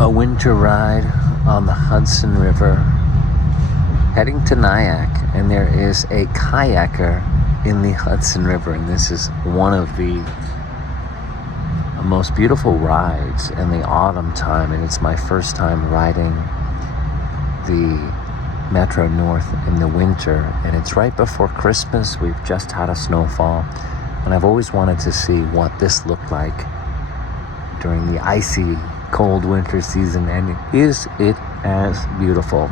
A winter ride on the Hudson River heading to Nyack, and there is a kayaker in the Hudson River, and this is one of the most beautiful rides in the autumn time, and it's my first time riding the Metro-North in the winter, and it's right before Christmas. We've just had a snowfall, and I've always wanted to see what this looked like during the icy cold winter season, and is it as beautiful?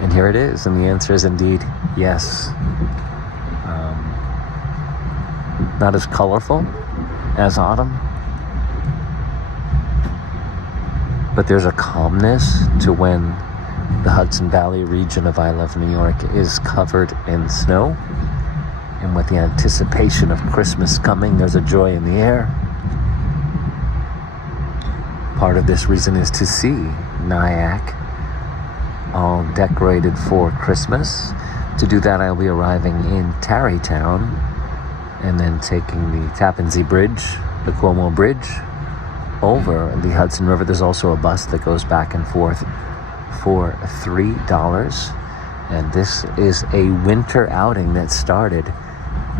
And here it is, and the answer is indeed yes. Not as colorful as autumn, but there's a calmness to when the Hudson Valley region of I Love New York is covered in snow, and with the anticipation of Christmas coming, there's a joy in the air. Part of this reason is to see Nyack all decorated for Christmas. To do that, I'll be arriving in Tarrytown and then taking the Tappan Zee Bridge, the Cuomo Bridge, over the Hudson River. There's also a bus that goes back and forth for $3. And this is a winter outing that started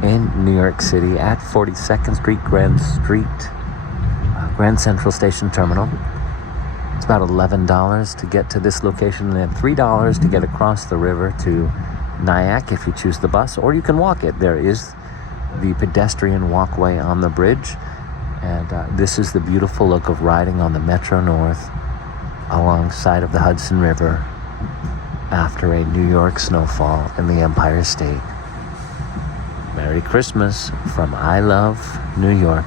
in New York City at 42nd Street, Grand Central Station Terminal. It's about $11 to get to this location, and then $3 to get across the river to Nyack if you choose the bus, or you can walk it. There is the pedestrian walkway on the bridge, and this is the beautiful look of riding on the Metro-North alongside of the Hudson River after a New York snowfall in the Empire State. Merry Christmas from I Love New York.